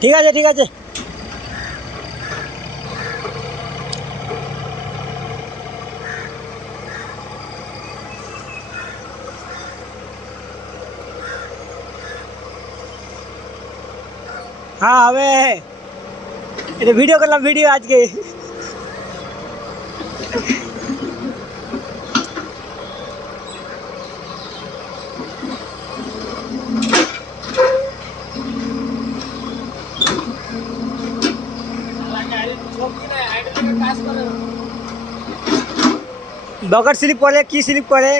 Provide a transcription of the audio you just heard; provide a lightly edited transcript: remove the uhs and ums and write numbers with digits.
ঠিক আছে ঠিক আছে। হ্যাঁ হবে, এটা ভিডিও করলাম, ভিডিও আজকে। বকর স্লিপ করে, কি স্লিপ করে?